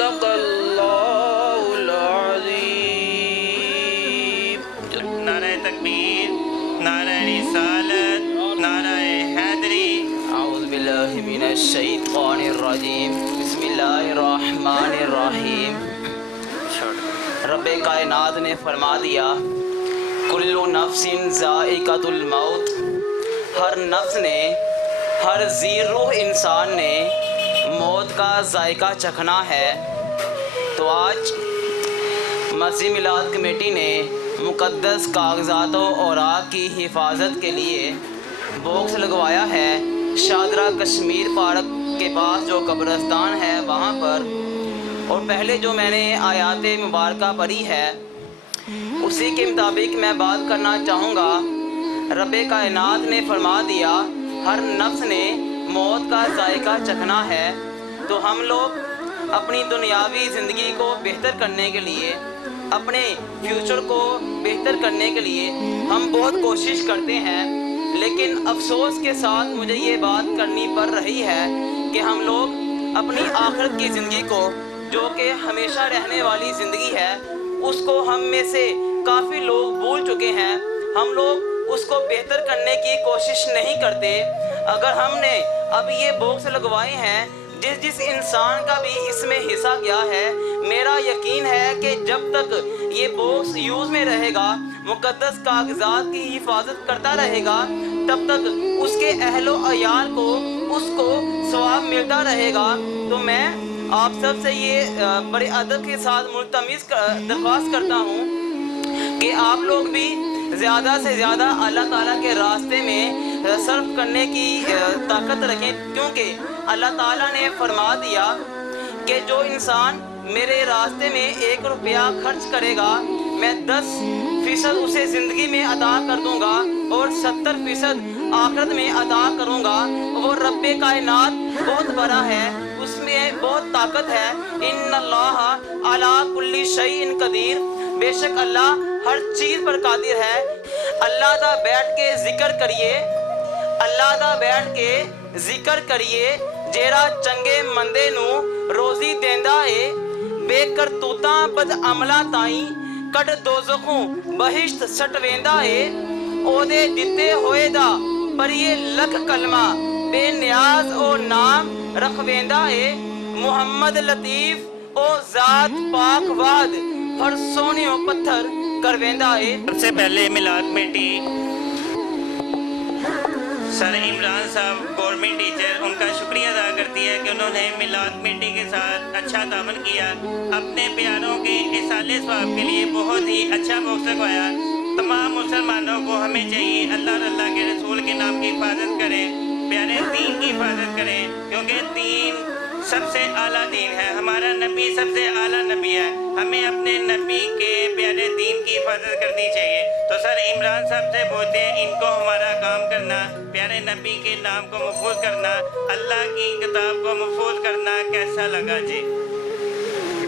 सदक़ल्लाहुल अज़ीम। नारे तकबीर, नारे रिसालत, नारे हैदरी। औज़ु बिल्लाहि मिनश शैतानिर रजीम। बिस्मिल्लाहिर्रहमानिर्रहीम। रब्बे कायनात ने फरमा दिया, कुल्लु नफ्सिन ज़ाइक़तुल मौत। हर नफ्स ने, हर जी रूह इंसान ने मौत का जायका चखना है। तो आज मस्जिद मिलाद कमेटी ने मुक़द्दस कागज़ातों और आग की हिफाजत के लिए बॉक्स लगवाया है शादरा कश्मीर पार्क के पास जो कब्रिस्तान है वहाँ पर। और पहले जो मैंने आयात मुबारका पढ़ी है उसी के मुताबिक मैं बात करना चाहूँगा। रब्बे कायनात ने फरमा दिया, हर नफ्स ने मौत का जायका चखना है। तो हम लोग अपनी दुनियावी ज़िंदगी को बेहतर करने के लिए, अपने फ्यूचर को बेहतर करने के लिए हम बहुत कोशिश करते हैं, लेकिन अफसोस के साथ मुझे ये बात करनी पड़ रही है कि हम लोग अपनी आखिरत की ज़िंदगी को, जो कि हमेशा रहने वाली ज़िंदगी है, उसको हम में से काफ़ी लोग भूल चुके हैं। हम लोग उसको बेहतर करने की कोशिश नहीं करते। अगर हमने अब ये बॉक्स लगवाए हैं, जिस इंसान का भी इसमें हिस्सा गया है, मेरा यकीन है कि जब तक ये बॉक्स यूज़ में रहेगा, मुक़द्दस कागज़ात की हिफाजत करता रहेगा, तब तक उसके अहलो अयाल को उसको सवाब मिलता रहेगा। तो मैं आप सब से ये बड़े अदब के साथ मुल्तमिस दरख्वास्त करता हूँ कि आप लोग भी ज़्यादा से ज़्यादा अल्लाह ताला के रास्ते में सर्फ करने की ताकत रखें, क्योंकि अल्लाह ताला ने फरमा दिया कि जो इंसान मेरे रास्ते में 1 रुपया खर्च करेगा, मैं 10% उसे ज़िंदगी में अता कर दूंगा और 70% आखिरत में अता करूंगा। वो रब्बे कायनात बहुत बड़ा है, उसमें बहुत ताकत है। इन्नल्लाह अला कुल्ली शैइन कदीर। बेशक अल्लाह हर चीज़ पर कादिर है। अल्लाह दा बैठ के जिक्र करिए, अल्लाह दा बैठ के जिक्र करिए, जेड़ा चंगे मंदे नू रोज़ी देंदा है, बेकरतूतां बद अमला ताई कट दोज़खों बहिश्त सटवेंदा है। ओदे दिते होए दा पर ये लख कलमा बेनियाज ओ नाम रखवेंदा है। मुहम्मद लतीफ़ ओ ज़ात पाक वाद पर सोनियों पत्थर करवेंदा है। सबसे पहले मिलाद कमेटी सर इमरान साहब गवर्नमेंट टीचर, उनका शुक्रिया अदा करती है कि उन्होंने मिलाद कमेटी के साथ अच्छा तावन किया। अपने प्यारों के इसाले सवाब के लिए बहुत ही अच्छा बॉक्स लगवाया। तमाम मुसलमानों को हमें चाहिए अल्लाह और अल्लाह के रसूल के नाम की हिफाजत करें, प्यारे दीन की हिफाजत करें, क्योंकि दीन सबसे आला दीन है। हमारा नबी सबसे आला नबी है। हमें अपने नबी के प्यारे दीन की हिफाजत करनी चाहिए। तो सर इमरान साहब से बोलते हैं, इनको हमारा काम करना, प्यारे नबी के नाम को महफूज करना, अल्लाह की किताब को महफूज करना कैसा लगा जी?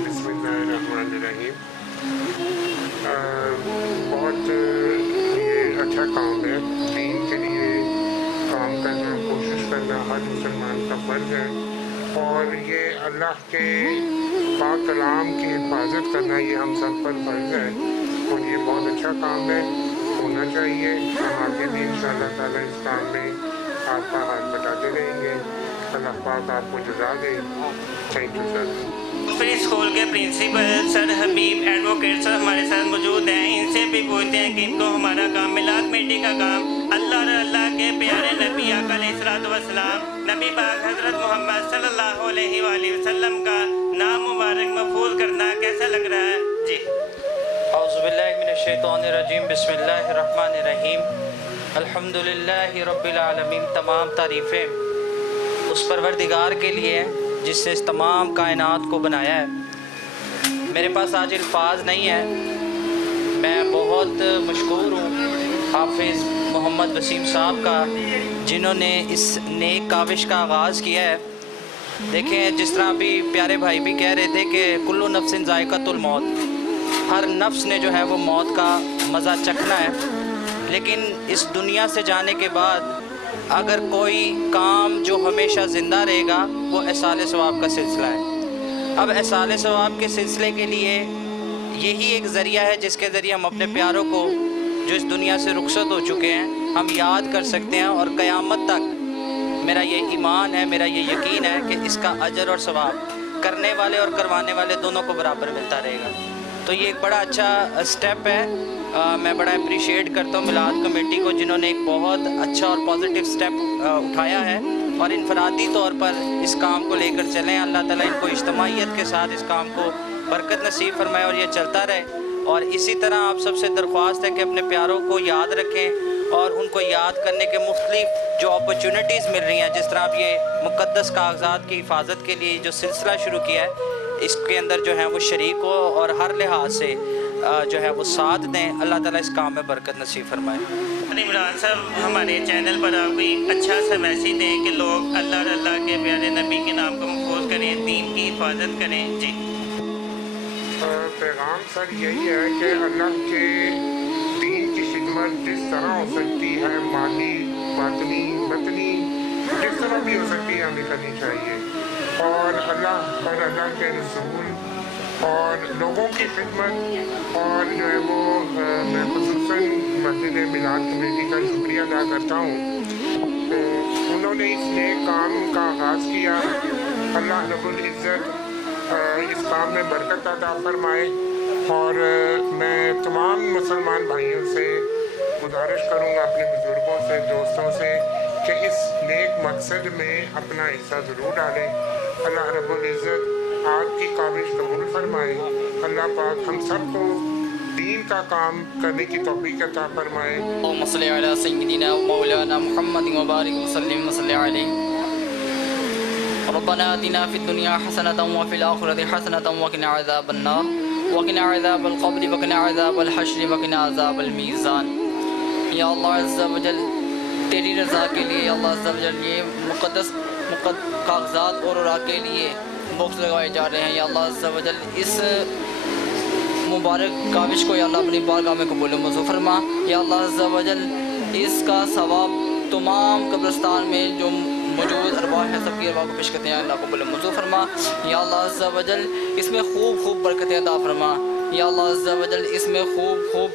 बिस्मिल्लाहिर्रहमानिर्रहीम। बहुत ये अच्छा काम है। दीन के लिए काम करना, कोशिश करना हर मुसलमान का फ़र्ज़ है। और ये अल्लाह के पाक कलाम की हिफाजत करना ये हम सब पर फ़र्ज़ है। और ये बहुत अच्छा काम है, होना चाहिए। हम आगे भी इंशाअल्लाह ताला इस काम में आपका हाथ बटाते रहेंगे। अल्लाह पाक आपको जज़ा दे। Thank you sir. Free school के principal sir Habib advocate sir हमारे साथ मौजूद हैं। इनसे भी पूछते हैं कि इनको हमारा काम, मिलाद कमेटी का काम, अल्लाह और अल्लाह के प्यारे नबी आका अलैहिस्सलातु वस्सलाम, नबी पाक हज़रत मोहम्मद सल्लल्लाहु अलैहि वसल्लम का नाम मुबारक महफूज करना कैसा लग रहा है जी? औज़ु बिल्लाहि मिनश शैतानिर रजीम। बिस्मिल्लाहिर्रहमानिर्रहीम। अल्हम्दुलिल्लाहि रब्बिल आलमीन। तमाम तारीफ़ें उस परवरदिगार के लिए हैं जिसने इस तमाम कायनात को बनाया है। मेरे पास आज अल्फाज नहीं है। मैं बहुत मशकूर हूँ हाफिज़ मोहम्मद वसीम साहब का, जिन्होंने इस नेक काविश का आगाज़ किया है। देखें, जिस तरह अभी प्यारे भाई भी कह रहे थे कि कुल्लु नफ्सिन ज़ाइक़तुल मौत, हर नफ्स ने जो है वो मौत का मज़ा चखना है। लेकिन इस दुनिया से जाने के बाद अगर कोई काम जो हमेशा ज़िंदा रहेगा वो इसाले सवाब का सिलसिला है। اب احصال ثواب کے سلسلے کے لیے یہی ایک ذریعہ ہے جس کے ذریعے ہم اپنے پیاروں کو جو اس دنیا سے رخصت ہو چکے ہیں ہم یاد کر سکتے ہیں، اور قیامت تک میرا یہ ایمان ہے، میرا یہ یقین ہے کہ اس کا اجر اور ثواب کرنے والے اور کروانے والے دونوں کو برابر ملتا رہے گا۔ تو یہ ایک بڑا اچھا سٹیپ ہے، میں بڑا اپریشیٹ کرتا ہوں میلاد کمیٹی کو جنہوں نے ایک بہت اچھا اور پازیٹیو سٹیپ اٹھایا ہے، اور انفرادی طور پر اس کام کو لے کر چلیں۔ اللہ تعالیٰ ان کو اجتماعیت کے ساتھ اس کام کو برکت نصیب فرمائے اور یہ چلتا رہے۔ اور اسی طرح آپ سب سے درخواست ہے کہ اپنے پیاروں کو یاد رکھیں، اور ان کو یاد کرنے کے مختلف جو اپرچونٹیز مل رہی ہیں، جس طرح آپ یہ مقدس کاغذات کی حفاظت کے لیے جو سلسلہ شروع کیا ہے اس کے اندر جو ہیں وہ شریک ہو اور ہر لحاظ سے جو ہے وہ ساتھ دیں۔ اللہ تعالیٰ اس کام میں برکت نصیب فرمائے۔ عمران صاحب ہمارے چینل پر آپ کوئی اچھا سا میسیج دیں کہ لوگ اللہ اور اللہ کے پیارے نبی کے نام کو محفوظ کریں، دین کی حفاظت کریں۔ جی پیغام سر یہی ہے کہ اللہ کے دین کی خدمت جس طرح ہو سکتی ہے، مالی، باطنی، بطنی، جس طرح بھی ہو سکتی ہے ہمیں کرنی چاہیے، اور اللہ کے رسول اور لوگوں کی خدمت، اور جو ہے وہ میں خصوصاً مسجد میلاد کمیٹی کا شکریہ ادا کرتا ہوں کہ انہوں نے اس نیک کام کا آغاز کیا۔ اللہ رب العزت اس کام میں برکت عطا فرمائے، اور میں تمام مسلمان بھائیوں سے گزارش کروں گا، اپنے بزرگوں سے، دوستوں سے، کہ اس نیک مقصد میں اپنا حصہ ضرور ڈالیں۔ اللہ رب العزت آپ کی کاوش قبول فرمائے۔ اللہ پاک ہم سب کو دین کا کام کرنے کی توفیق عطا فرمائے۔ اللهم صل على سيدنا ومولانا محمد وبارك وسلم وصل عليه۔ ربنا آتنا في الدنيا حسنة وفي الآخرة حسنة وقنا عذاب النار وقنا عذاب القبر وقنا عذاب الحشر وقنا عذاب الميزان۔ یا اللہ عز و جل تیری رضا کے لیے، یا اللہ عز و جل یہ مقدس کاغذات اور اوراق کے لیے باکس لگائے جا رہے ہیں، یا اللہ عز و جل اس مبارک کاوش کو یا اللہ اپنی بارگاہ میں قبول و منظور فرما۔ یا اللہ عز و جل اس کا ثواب تمام قبرستان میں جو موجود ارواح ہیں سب کی ارواح کو پیش کرتے ہیں، اللہ قبول و منظور فرما۔ یا اللہ عز و جل اس میں خوب برکتیں عطا فرما۔ یا اللہ عز و جل اس میں خوب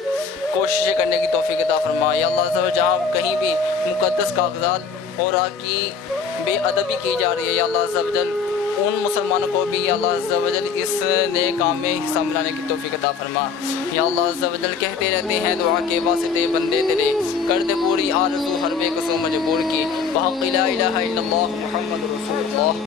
کوششیں کرنے کی توفیق عطا فرما۔ یا اللہ عز و جل جہاں کہیں بھی مقدس کاغذات اور کی بے ادبی کی جا رہی ہے، یا اللہ عز و جل ان مسلمانوں کو بھی یا اللہ عز و جل اس نئے کام میں حصہ ملانے کی توفیق عطا فرما۔ یا اللہ عز و جل کہتے رہتے ہیں دعا کے واسطے بندے تیرے، کر دے پوری آرزو ہر بے قصو مجبور کی، بحق لا الہ الا اللہ محمد رسول اللہ۔